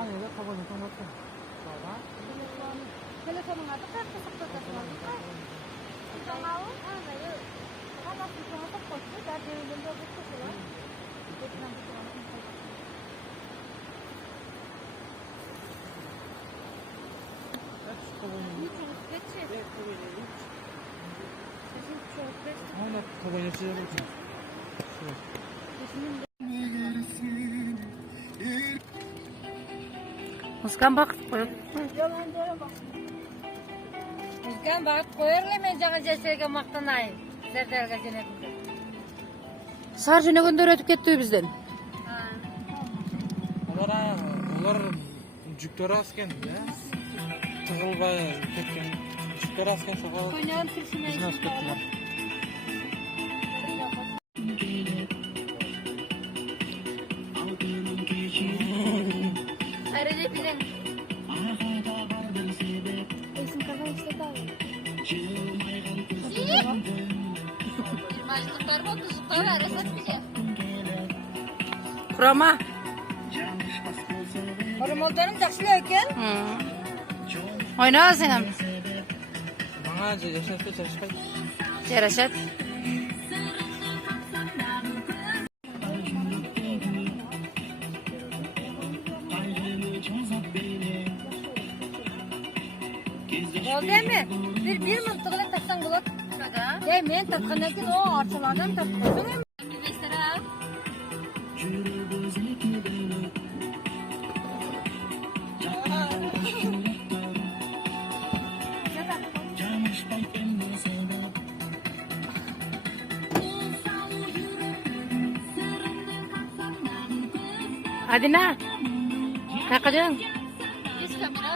Aynı da tabanı tanıtın. Sonra. Telefonun adı kaç kısıkta taşımadın mı? Tamam. Hayır. Ama sonra da koştu. Daha devrimde bu kısıklar. Geçen bu kısıklar. Kaç tabanı? Evet, tabanı. Aynen tabanı çizelim. Muskan bak. Bizden bak koyarlamayacağın cesege maktanay. Zerdelge cenebinde. Sarjını gönder ötüp ketdi bizden. Onlar жүктөр аскен, да? Тығылбай кеткен. Жүктөр аскен соға. Oynayalım sürüşüne. Bizden asıp kettiler. Ayrıca bilin. Esin kazan işte kaldı. Başlıklar mı? Tuzluklar arasat bize. Kurama. Hormonlarım жақсы екен. Oyna sen hem. Bana yaşatsa çalışmayı. Yaraşat. Oldu mi? Bir mıntıklı tatsan bulut. Men tatkandan keyin o arçalardan tatkoysang. Hadi na. Kalkacaksın. Biz kamera